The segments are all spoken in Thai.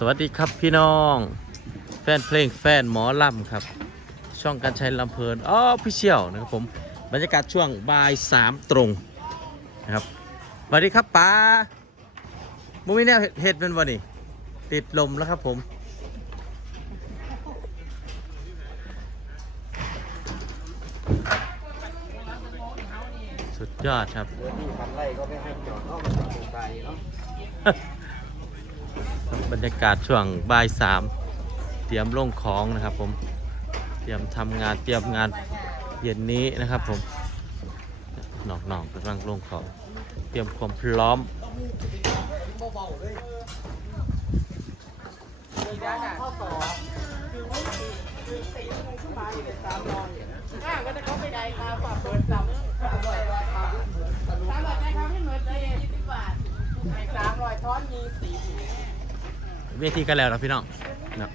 สวัสดีครับพี่น้อง แฟนเพลงแฟนหมอลำครับ ช่องการใช้ลำเพลินอ๋อพี่เชี่ยวนะครับผมบรรยากาศช่วงบ่ายสามตรงนะครับสวัสดีครับป้ามุ้ยเนี่ยเห็ดเป็นวันนี้ติดลมแล้วครับผม สุดยอดครับ เดี๋ยวนี่พันไร่ก็ไม่ให้จอดเนาะมันจะสงสัยเนาะ บรรยากาศช่วงบ่ายสามเตรียมลงของนะครับผมเตรียมทำงานเตรียมงานเย็นนี้นะครับผมหน้องๆกำลังลงของ เตรียมความพร้อมสามร้อยได้ครับให้เหมือนเลยยี่สิบบาทไอ้สามร้อยท้อนมีสี่ เวทีกันแล้วนะพี่น้องนะ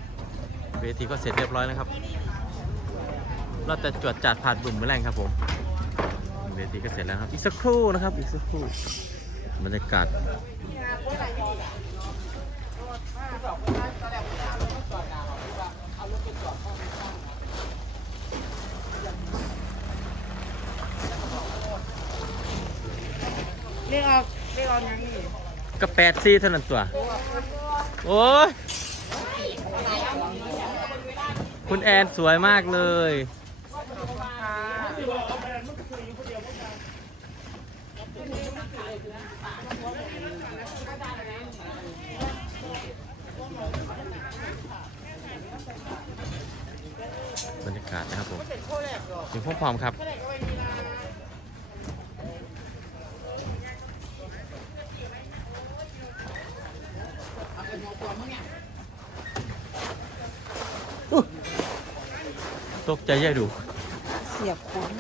เวทีก็เสร็จเรียบร้อยนะครับ เราจะจวดจัดผ่านบุ่มเมื่อแรงครับผม เวทีก็เสร็จแล้วครับ อีกสักครู่นะครับ อีกสักครู่บรรยากาศเรียกออกเรียกออกยังนี่ก็แปดซี่เท่านั้นตัว โอ้ยคุณแอนสวยมากเลยบรรยากาศนะครับผมถึงพวกพร้อมครับ ตกใจใหญ่ดู เสียบขน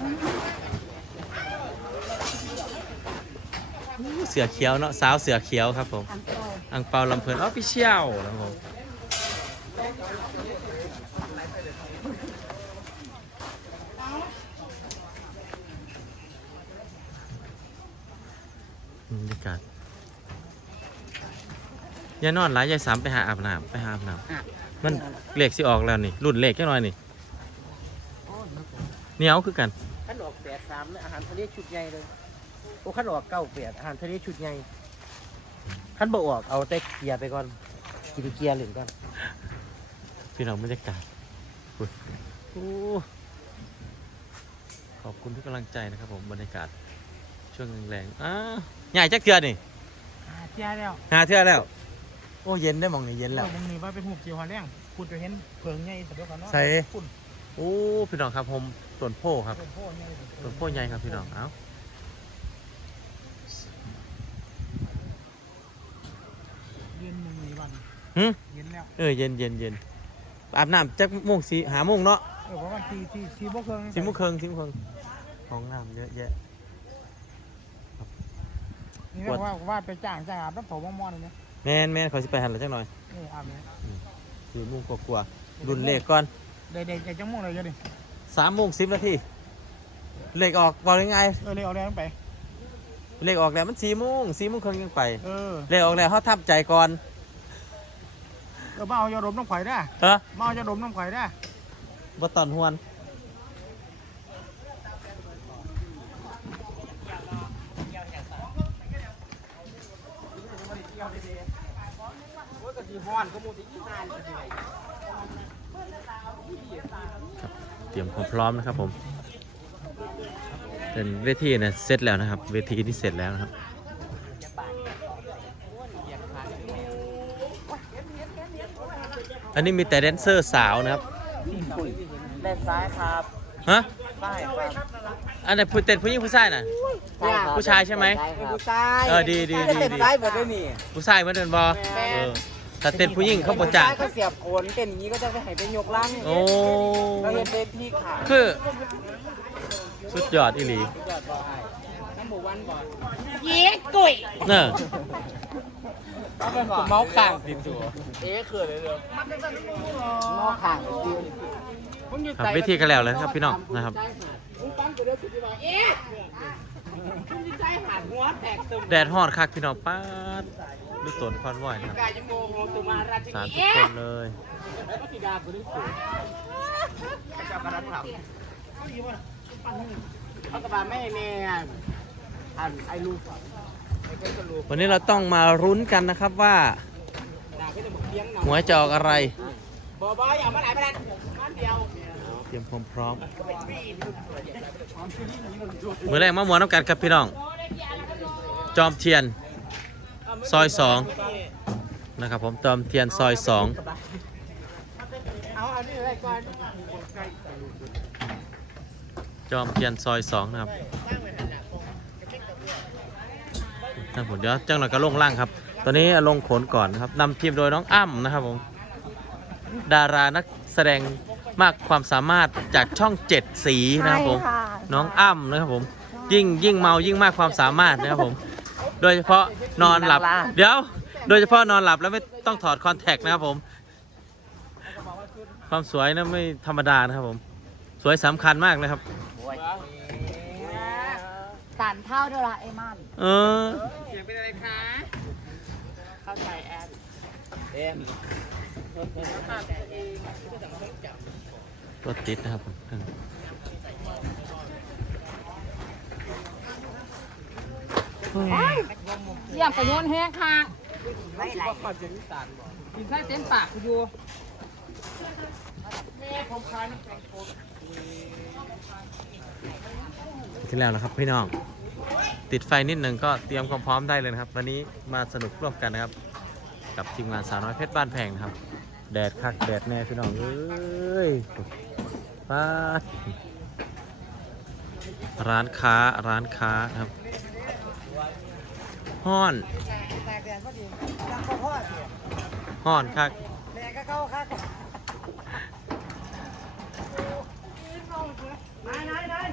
เสือเขียวเนาะสาวเสือเขียวครับผมอังเปาอังเปาลำเพลินออฟฟิเชียลนะครับผมบรรยากาศอยานอนหลายยายสามไปหาอาบน้ำไปหาอาบน้ำมันเลขสิออกแล้วนี่รุ่นเลขแค่น้อยนี่ เหนียวคือกันขั้นออกแปดสามอาหารทะเลชุดใหญ่เลยโอ้ขั้นออกเก้าแปดอาหารทะเลชุดใหญ่ขั้นบ่ออกเอาแต่เกียร์ไปก่อนกินเกียร์เหลืองก่อนพี่น้องบรรยากาศอุ๊ยโอ้ขอบคุณทุกกำลังใจนะครับผมบรรยากาศช่วงแรงๆอ้าวใหญ่จักเทือนี่เที่ยแล้วหาเทือแล้ว โอ้เย็นได้มองนี่เย็นแล้ว มึงนี่ว่าเป็นหูเกี่ยวหัวแรงพูดไปเห็นเพิงใหญ่แต่เดียวกันเนาะใส่ คุณ โอ้พี่น้องครับผมต้นโพครับเป็นพ่อใหญ่ต้นโพใหญ่ครับพี่น้องเอ้าเย็นมึงนี่วันหึเย็นแล้วเออเย็นเย็นเย็นอาบน้ำจักโมงสีหาโมงเนาะเออเพราะว่าทีทีทีบกเครื่องสิโมงครึ่งสิโมงครึ่งของน้ำเยอะแยะนี่นะว่าว่าไปจ้างจ้างอาบน้ำผมมอๆเลยนะแม่นแม่นขอสิไปหันหลังจักหน่อยนี่อาบเนี่ยสี่โมงกว่าๆรุ่นเลขก่อน เด็กๆจะจังม่วงเลยก็ดิสามโมงสิบนาทีเลขออกบอกยังไงเออเลยเอาแรงไปเลขออกแล้วมันสี่โมงสี่โมงครึ่งยังไปเออเลขออกแล้วเขาทับใจก่อนเออมาเอายาดมน้ำข่อยได้เออมาเอายาดมน้ำข่อยได้บ่ตอนหวนว่าก็สีฮ้อนก็มูที่ยี่ห้านี่สิ เตรียมความพร้อมนะครับผมเป็นเวทีเนี่ยเสร็จแล้วนะครับ เวทีที่เสร็จแล้วนะครับอันนี้มีแต่แดนเซอร์สาวนะครับด้านซ้ายครับฮะซ้ายครับอันไหนผู้เต้นผู้หญิงผู้ชายน่ะผู้ชายใช่ไหมผู้ชายเออดีดีดีเต้นดีซ้ายหมดเลยนี่ผู้ชายเหมือนเดิมบอแม่เออ ถ้าเต้นผู้หญิงเขาบ่จ้างซ้ยก็เสียบโคนเต้นอย่างนี้ก็จะไปให้ไปยกลังโอ้เราเห็นเต้นที่ขาคือ สุดยอดอีหลียอดบ่ไอ้น้ำหมูวันบ่เย้กุยเนอะเอาไปบ่เมาข้างติดตัวเอ๊ะคืออะไรเด้อเมาข้างติดตัวครับเวทีกันแล้วเลยนะครับพี่น้องนะครับเอ๊ะ คุณจะใจหันหัวแตกตึมแดดฮอดคักพี่น้องป้าดดูตนคอนวอยนะครับกายยังโมโหตุมาราชสามนีทุกคนเลยก็สีดาบุรีสุเจ้ากระนั้นครับเขากระบาแม่เนี่ยอันไอ้ลูกไอ้ก็ลูกวันนี้เราต้องมารุ้นกันนะครับว่าหัวยจะออกอะไร บอบอยอย่ามาไหนมาไหนบ้ว ตรียมพร้อมพร้อมมือแรกมาหมวนน้ำกันครับพี่น้อง จอมเทียน ซอยสองนะครับผมจอมเทียนซอยสองจอมเทียนซอยสองนะครับท่านผมเดี๋ยวจังหน่อยก็ลงล่างครับ ตอนนี้ลงโขนก่อนนะครับนำทีมโดยน้องอ้ำนะครับผม ดารานักแสดง มากความสามารถจากช่องเจ็ดสีนะครับผม น้องอ้ำนะครับผม ยิ่งยิ่งเมายิ่งมากความสามารถนะครับผม โดยเฉพาะนอนหลับ เดี๋ยว โดยเฉพาะนอนหลับแล้วไม่ต้องถอดคอนแทคนะครับผม ความสวยนะไม่ธรรมดานะครับผม สวยสำคัญมากเลยครับสารเท่าโดราเอมอนเออเสียงเป็นอะไรคะ เข้าใจแอนเอ็ม รถติดนะครับผมเยี่ยมกระโยนแห้งค่ะไม่ไรว่าความเสียงอีสานบอกกินไส้เต็มปากกูอยู่แม่ผมคายน้ำแข็งโคตรที่แล้วนะครับพี่น้อง ติดไฟนิดหนึ่งก็เตรียมความพร้อมได้เลยนะครับ วันนี้มาสนุกร่วมกันนะครับ กับทีมงานสาวน้อยเพชรบ้านแพงครับ แดดคักแดดแน่พี่น้องเอ้ยป้าดร้านค้าร้านค้าครับห้อนห้อนคักแดดก็เข้าคักนายนายนาย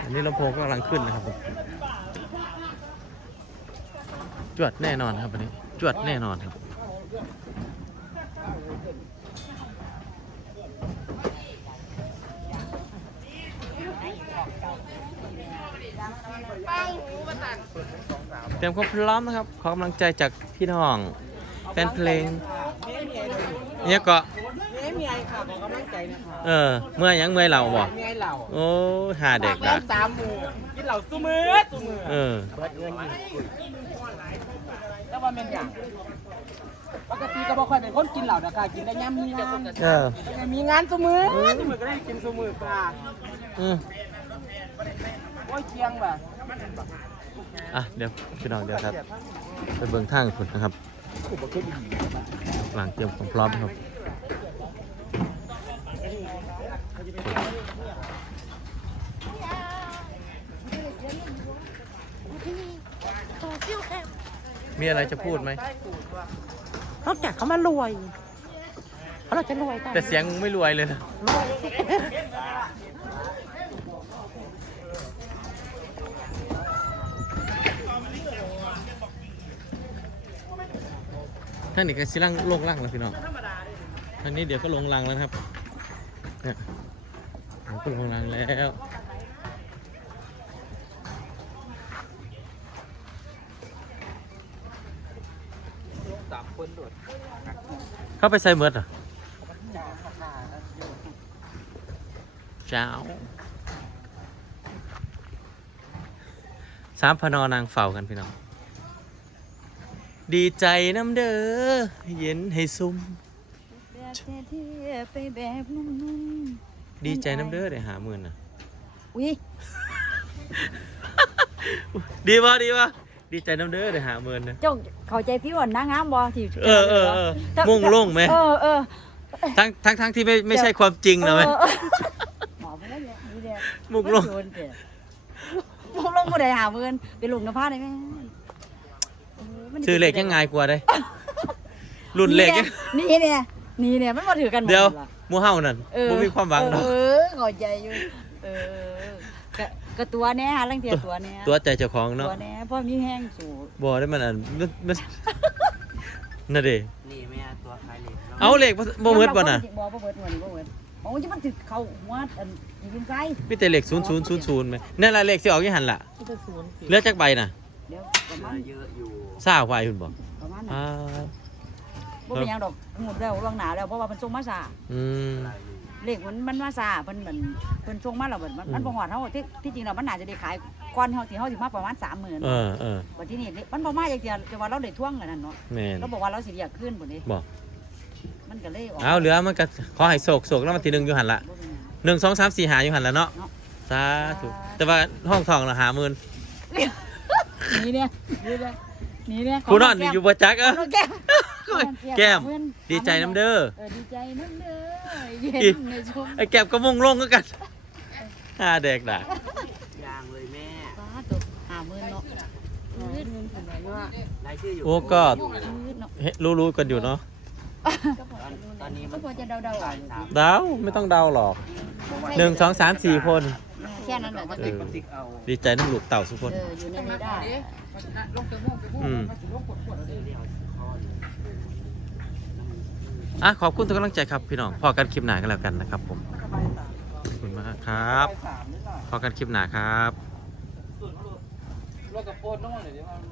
อั นนี้ลำโพงกำลังขึ้นนะครับผมจวดแน่นอนครับวันนี้จวดแน่นอนครับเตรียมความพร้อมนะครับ ขอกำลังใจจากพี่น้องแฟนเพลงเนี่ยก็เมียเมียค่ะขอกำลัง ใจนะคะเออ เมื่อยังเมื่อยเราบอกเมียเหล่าโอ้หาเด็กแล้ดัวกสามหมู่กินเหล่าตู้มือตู้มือเออเบิดเงินแล้วว่าเป็นอย่างปกติก็บ่ค่อยเป็นคนกินเหล่านะคะกินได้ย่ำมีงานเออมีงานตู้มือตู้มือก็ได้กินตู้มือค่ะอืมโอ้ยเคียงแบบอะเดี๋ยวพี่น้องเดี๋ยวครับไปเบิ่งทางคุณนะครับหลังเตรียมความพร้อมครับ มีอะไรจะพูดไหม นอกจากเขามารวยเราจะรวยกันแต่เสียงไม่รวยเลยนะท่านนี่ก็สิลังลงล่างแล้วพี่น้องท่านนี้เดี๋ยวก็ลงล่างแล้วนะครับเนี่ย เดี๋ยวก็ลงล่างแล้วสามคนโดดเข้าไปใส่เมิดอะเจ้าสามพนอนางเฝ้ากันพี่น้อง ดีใจน้ำเด้อเย็นให้ซุ่มแบบเท่ๆไปแบบนุ่ม ดีใจน้ำเด้อได้หาหมื่นอะๆอุ้ยดีป่ะดีป่ะดีใจน้ำเด้อได้หาหมื่นนะเจ้าเข้าใจพี่ว่านางงามบ่ที่เออเออเออมุ่งลงไหมเออเออทั้งทั้งทั้งที่ไม่ไม่ใช่ความจริงนะไหมเออเออหมอไปแล้วเนี่ยนี่แหละมุ่งลงโดนเตะมุกลงบ่ได้หาเงินไปลุงน้ำผ้าได้ไหมเออมันชื่อเลขยังไงกว่าได้รุ่นเลขยังนี่เนี่ยนี่เนี่ยมันมาถือกันหมเดี๋ยวล่ะห มูเฮานั่นเออบ่มีความหวังเอเนาะอเข้าใจอยู่เออกะกะตัวแน่หาลังเทียตัวแน่ตัวใจเจ้าของเนาะตัวแน่เพราะมีแห้งสูงบ่ได้มันอันมันมันน่ะเด้นี่แม่ตัวใครเลยเอาเลขบ่บ่เมิดบ่น่ะบ่บ่เบิดเงินบ่เบิดโอ้ยมันถึงเขาหัวอันยิงไส้มีแต่เลขศูนย์ศูนย์ศูนย์ศูนย์ไหมนั่นแหละเลขที่ออกยี่หันล่ะที่จะศูนย์เหลือจักใบน่ะเดี๋ยวประมาณเยอะอยู่ทราบไว้คุณบอกประมาณอ่า บ่เป็นหยังดอกหมดแล้วล่วงหน้าแล้วเพราะว่ามันส่งมาซาอืม เลขมันมันมาซาเพิ่นเหมือนเพิ่นส่งมาแล้วมันมันอืมมันบ่ฮอดเฮาที่ที่จริงแล้วมันน่าจะได้ขายก่อนเฮาสิเฮาสิมาประมาณ30,000เออเออวันที่นี่มันบ่มาอย่างเดียวแต่ว่าเราได้ท่วงกันนั่นเนาะแม่น เราบอกว่าเราสิเรียกขึ้นพุ่นนี่บอกมันก็เลยออกเอาเหลือมันก็ขอให้โศกโศกแล้วมาทีหนึ่งอยู่หันละบ่เป็นหยัง หนึ่งสองสามสี่หาอยู่หันละเนาะเนาะ สาธุแต่ว่าห้องทองละหาหมื่นนี่เนี่ยนี่เนี่ย นี่เนี่ยกูนอนนี่อยู่บ่จักเออของแก้มแก้มเงินดีใจน้ำเด้อ เออดีใจน้ำเด้อเย็อีนในชมไอ้แก็บก็มุ่งลงก็กันหาแดกด่ายางเลยแม่ฟ้าตกหาหมื่นเนาะอืดเงินถึงไหนเนาะรายชื่ออยู่โอ้ก็อืดเนาะเฮ้รู้ๆกันอยู่เนาะตอนนี้ก็มันพอจะเดาๆเอาสาม เดาไม่ต้องเดาหรอกหนึ่งสองสามสี่คนแค่นั้นแหละจะเอเป็นอติ๊กเอาดีใจน้ำลูกเต่าทุกคน เอออยู่ในนี้ได้ลงเติมม่วงไปม่วงอืมมาถึงลงกดขวดเลยอะขอบคุณทุกกำลังใจครับพี่น้องพอกันคลิปหนากันแล้วกันนะครับผมขอบคุณมากครับสามนี่แหละพอกันคลิปหนาครับ รถกับโพดน้องเลยเดี๋ยวมันรู้